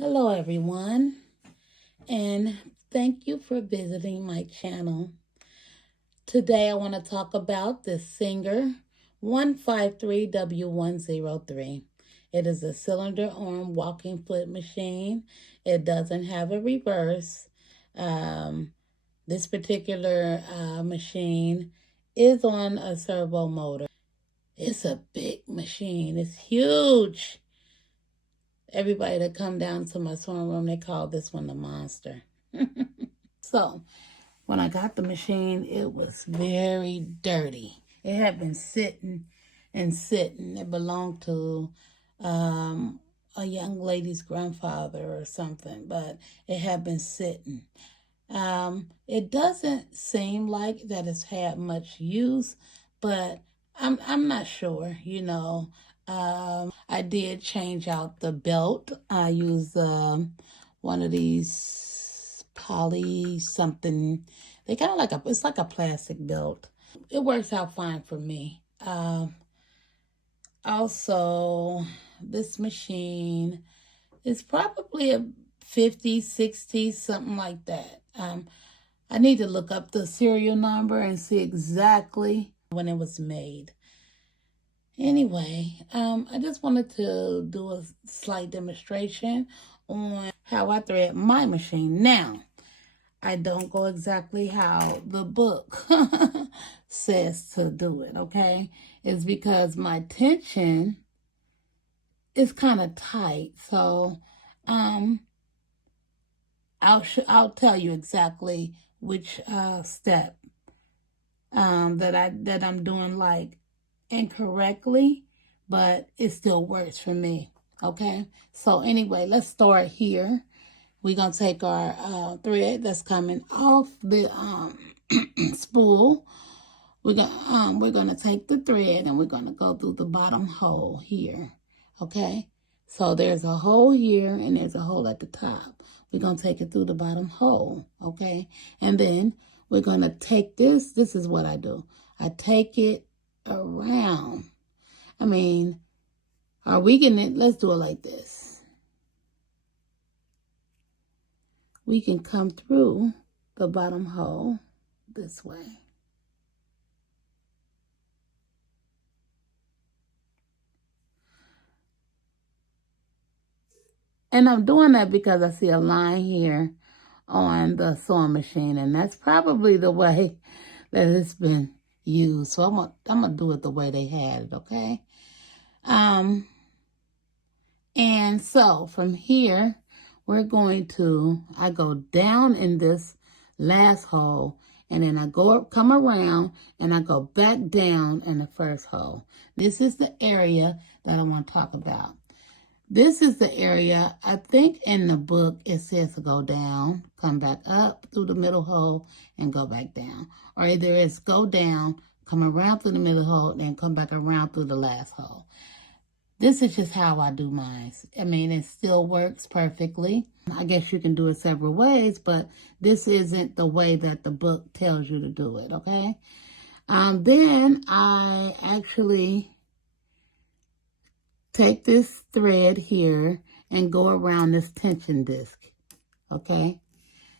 Hello everyone, and thank you for visiting my channel. Today I want to talk about the Singer 153W103. It is a cylinder arm walking foot machine. It doesn't have a reverse. This particular machine is on a servo motor. It's a big machine. It's huge. Everybody that come down to my sewing room, they call this one the monster. So, when I got the machine, it was very dirty. It had been sitting and sitting. It belonged to a young lady's grandfather or something, but it had been sitting. It doesn't seem like that it's had much use, but I'm not sure, I did change out the belt. I used one of these poly something. They kind of it's like a plastic belt. It works out fine for me. Also, this machine is probably a 50, 60, something like that. I need to look up the serial number and see exactly when it was made. Anyway, I just wanted to do a slight demonstration on how I thread my machine. Now, I don't go exactly how the book says to do it, okay? It's because my tension is kind of tight. So, I'll tell you exactly which step that I'm doing like incorrectly, but it still works for me. Okay, so anyway, let's start here. We're gonna take our thread that's coming off the spool. We're gonna take the thread and we're gonna go through the bottom hole here. Okay, so there's a hole here and there's a hole at the top. We're gonna take it through the bottom hole. Okay, and then we're gonna take this. This is what I do. I take it around. I mean, are we getting it? Let's do it like this. We can come through the bottom hole this way. And I'm doing that because I see a line here on the sewing machine, and that's probably the way that it's been used. So I'm gonna do it the way they had it, okay? And so from here, I go down in this last hole, and then I come around, and I go back down in the first hole. This is the area that I want to talk about. This is the area, I think in the book, it says to go down, come back up through the middle hole, and go back down. Or either it's go down, come around through the middle hole, and come back around through the last hole. This is just how I do mine. I mean, it still works perfectly. I guess you can do it several ways, but this isn't the way that the book tells you to do it, okay? Then I actually take this thread here and go around this tension disc, okay?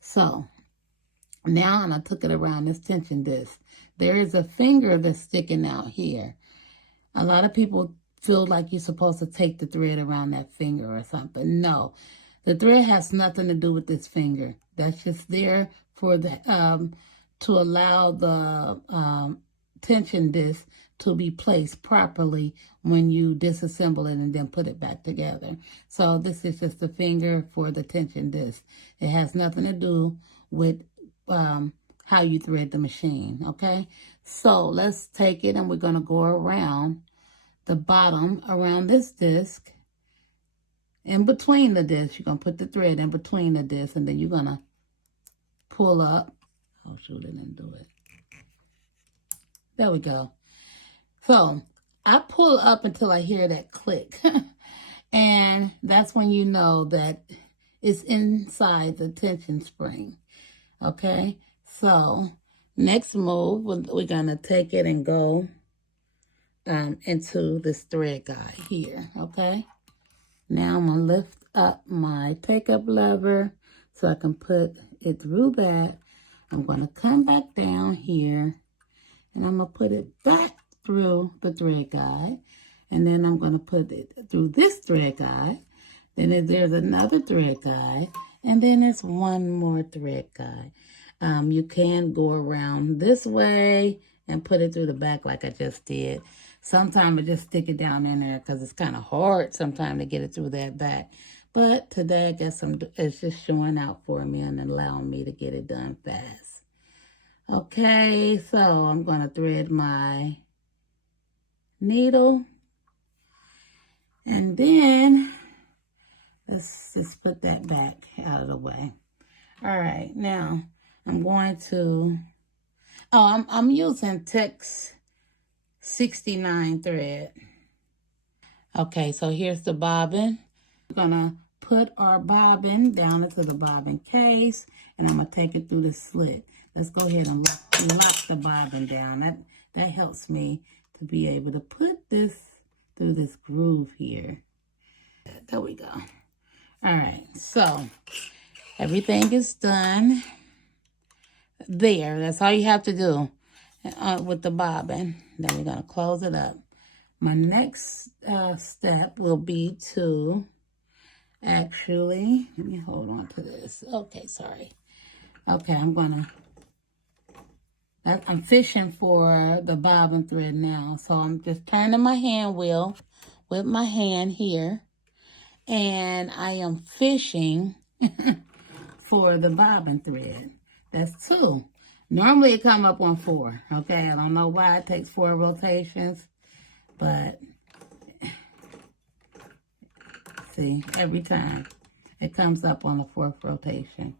So now, and I took it around this tension disc. There is a finger that's sticking out here. A lot of people feel like you're supposed to take the thread around that finger or something. No, the thread has nothing to do with this finger. That's just there for the to allow the tension disc to be placed properly when you disassemble it and then put it back together. So this is just the finger for the tension disc. It has nothing to do with how you thread the machine, okay? So let's take it and we're going to go around the bottom, around this disc. In between the discs, you're going to put the thread in between the discs, and then you're going to pull up. Oh, shoot, I didn't do it. There we go. So I pull up until I hear that click. And that's when you know that it's inside the tension spring. Okay? So next move, we're going to take it and go into this thread guide here. Okay? Now I'm going to lift up my take-up lever so I can put it through that. I'm going to come back down here, and I'm going to put it back through the thread guide. And then I'm going to put it through this thread guide. Then there's another thread guide. And then there's one more thread guide. You can go around this way and put it through the back like I just did. Sometimes I just stick it down in there because it's kind of hard sometimes to get it through that back. But today I guess it's just showing out for me and allowing me to get it done fast. Okay, so I'm going to thread my needle. And then let's just put that back out of the way. All right, now I'm going to, I'm using Tex 69 thread. Okay, so here's the bobbin. We're gonna put our bobbin down into the bobbin case, and I'm gonna take it through the slit. Let's go ahead and lock the bobbin down. That helps me to be able to put this through this groove here. There we go. All right, so everything is done there. That's all you have to do with the bobbin. Then we're gonna close it up. My next step will be to actually, let me hold on to this. Okay, sorry. Okay, I'm fishing for the bobbin thread now. So I'm just turning my hand wheel with my hand here. And I am fishing for the bobbin thread. That's 2. Normally it come up on 4. Okay, I don't know why it takes 4 rotations. But, see, every time it comes up on the 4th rotation.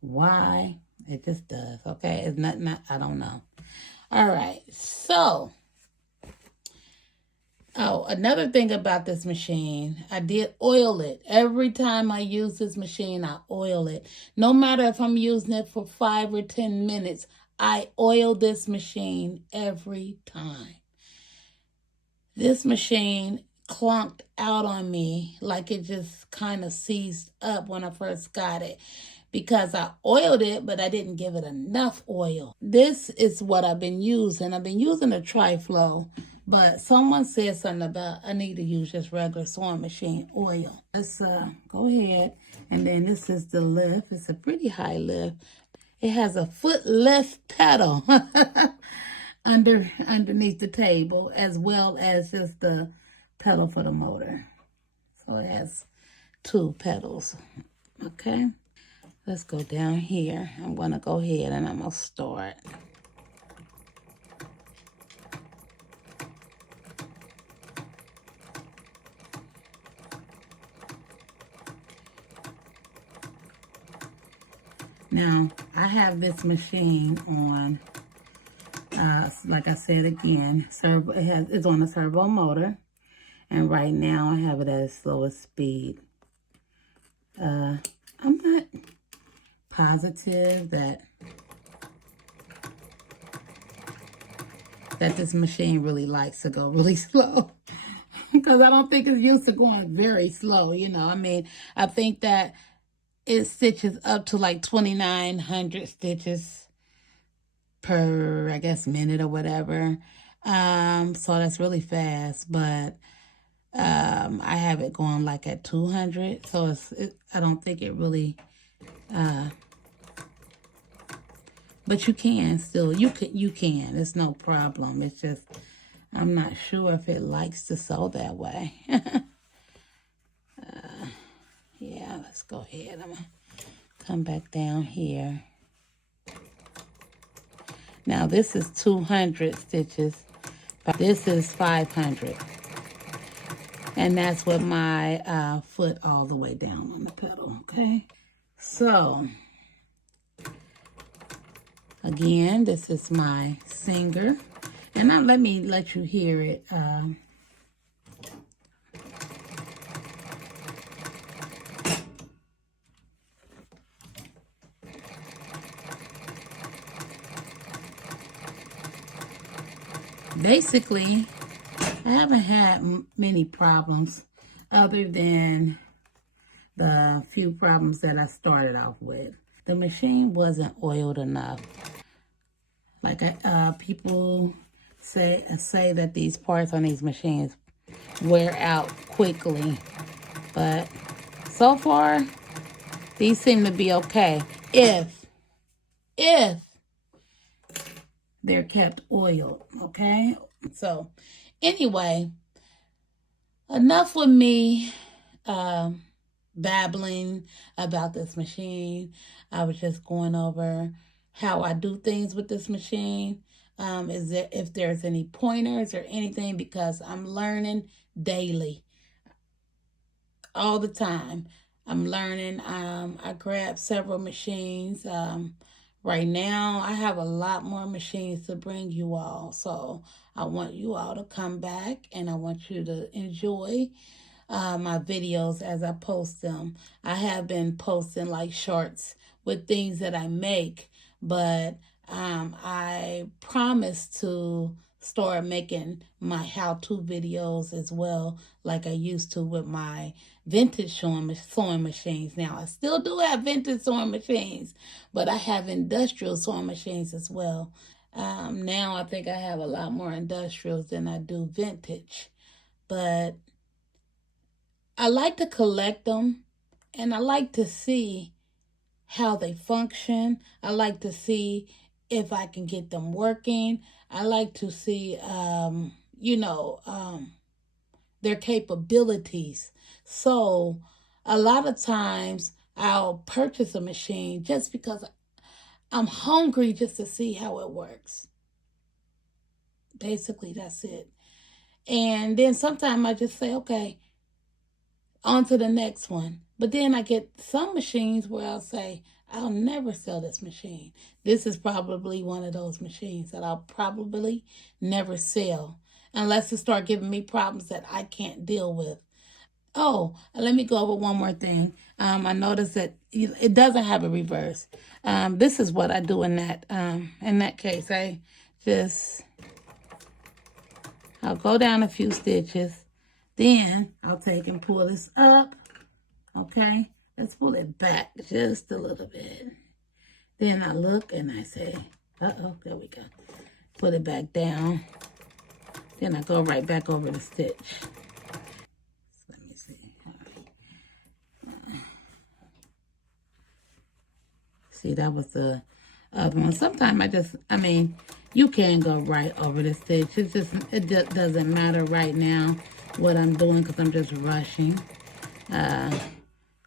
Why? It just does, okay? It's not, I don't know. All right, so, another thing about this machine, I did oil it. Every time I use this machine, I oil it. No matter if I'm using it for 5 or 10 minutes, I oil this machine every time. This machine clunked out on me like it just kind of seized up when I first got it because I oiled it, but I didn't give it enough oil. This is what I've been using. I've been using a Tri-Flow, but someone said something about I need to use just regular sewing machine oil. Let's go ahead, and then this is the lift. It's a pretty high lift. It has a foot lift pedal. Underneath the table, as well as just the pedal for the motor. So it has 2 pedals. Okay, let's go down here. I'm gonna go ahead and I'm gonna start. Now I have this machine on. Like I said again, it's on a servo motor, and right now I have it at its slowest speed. I'm not positive that this machine really likes to go really slow, because I don't think it's used to going very slow. You know, I mean, I think that it stitches up to like 2,900 stitches per, I guess, minute or whatever. So that's really fast, but I have it going like at 200, so I don't think it really, but you can still, you can, it's no problem. It's just, I'm not sure if it likes to sew that way. Yeah, let's go ahead. I'm gonna come back down here. Now, this is 200 stitches, but this is 500. And that's with my foot all the way down on the pedal, okay? So, again, this is my Singer. And now let me let you hear it. Basically, I haven't had many problems other than the few problems that I started off with. The machine wasn't oiled enough. Like people say that these parts on these machines wear out quickly, but so far these seem to be okay if they're kept oiled. Okay, so anyway, enough with me babbling about this machine. I was just going over how I do things with this machine. Is there, if there's any pointers or anything, because I'm learning daily, all the time. I'm learning. I grabbed several machines. Right now, I have a lot more machines to bring you all. So I want you all to come back, and I want you to enjoy my videos as I post them. I have been posting like shorts with things that I make, but I promise to start making my how-to videos as well, like I used to with my vintage sewing machines. Now, I still do have vintage sewing machines, but I have industrial sewing machines as well. Now I think I have a lot more industrials than I do vintage, but I like to collect them, and I like to see how they function. I like to see if I can get them working. I like to see, their capabilities. So a lot of times I'll purchase a machine just because I'm hungry just to see how it works. Basically, that's it. And then sometimes I just say, okay, on to the next one. But then I get some machines where I'll say, I'll never sell this machine. This is probably one of those machines that I'll probably never sell unless it start giving me problems that I can't deal with. Oh, let me go over one more thing. I noticed that it doesn't have a reverse. This is what I do in that case. I'll go down a few stitches. Then I'll take and pull this up. Okay, let's pull it back just a little bit. Then I look and I say, uh-oh, there we go. Put it back down. Then I go right back over the stitch. So let me see. See, that was the other one. Sometimes you can go right over the stitch. It just doesn't matter right now what I'm doing because I'm just rushing.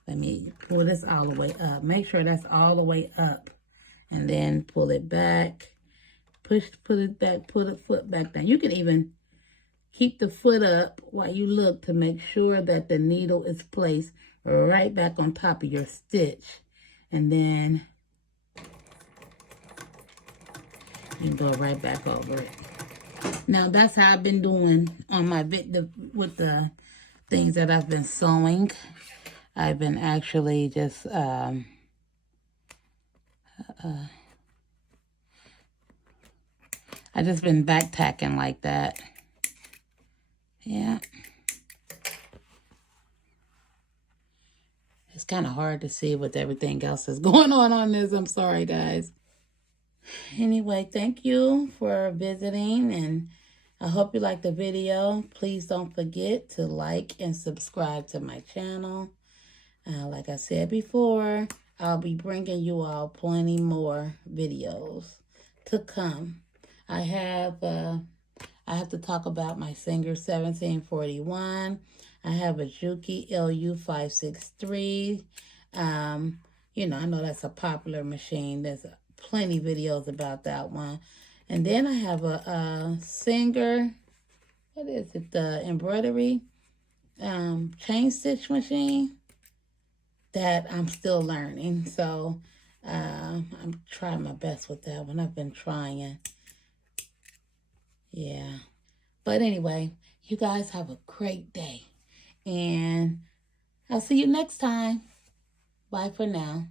Let me pull this all the way up. Make sure that's all the way up. And then pull it back. Put it back, put the foot back down. You can even keep the foot up while you look to make sure that the needle is placed right back on top of your stitch. And then you can go right back over it. Now, that's how I've been doing on my with the things that I've been sewing. I've been actually just I just been back tacking like that. Yeah. It's kind of hard to see with everything else that's going on this. I'm sorry, guys. Anyway, thank you for visiting, and I hope you liked the video. Please don't forget to like and subscribe to my channel. Like I said before, I'll be bringing you all plenty more videos to come. I have to talk about my Singer 1741. I have a Juki LU563. I know that's a popular machine. There's plenty videos about that one. And then I have a Singer, what is it, the embroidery chain stitch machine that I'm still learning. So I'm trying my best with that one. I've been trying. Yeah. But anyway, you guys have a great day. And I'll see you next time. Bye for now.